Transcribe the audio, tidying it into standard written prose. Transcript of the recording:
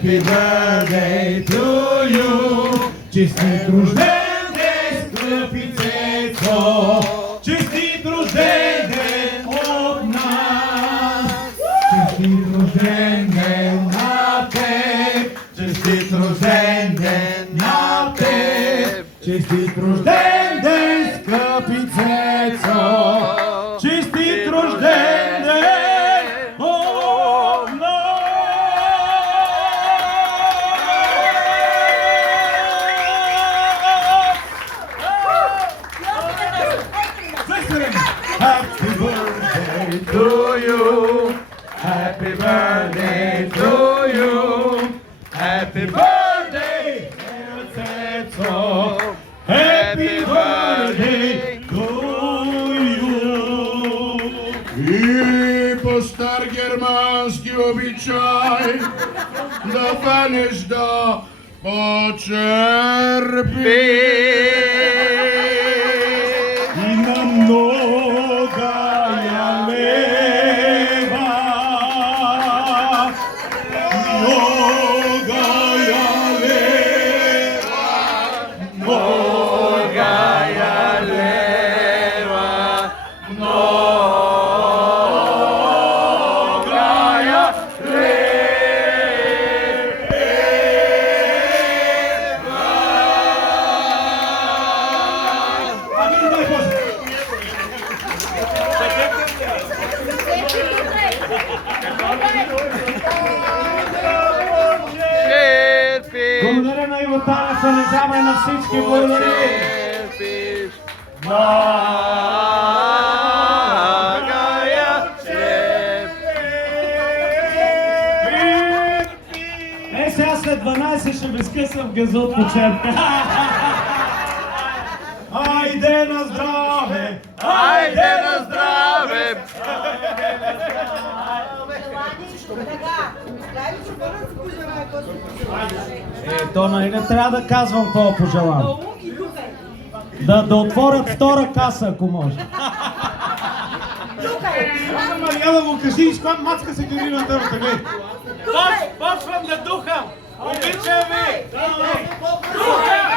Happy birthday to you. Честит рожден ден, скъпи Цецо. Честит рожден ден от нас. Честит рожден ден на теб. Честит рожден ден на теб. Честит рожден ден, скъпи Цецо. Честит рожден ден от Happy birthday to you. Happy birthday to you. Happy birthday, dear Cecco. Happy birthday to you. И по стар германски обичай да фанеш да почерпиш. И на много я лева, много я лева, много я лева, много я Благодаря на Иво Танев, Незама и на всички. Благодаря ви. Сега след 12 ще безкъсам газот по черта. Айде на здраве! Айде на здраве! То нали не трябва да казвам какво пожелавам. Да отворят втора каса, ако може. Мариана го кажи, с коя мацка се гледи на дървата, гледай. Почвам да духам! Обичам ви! Духам!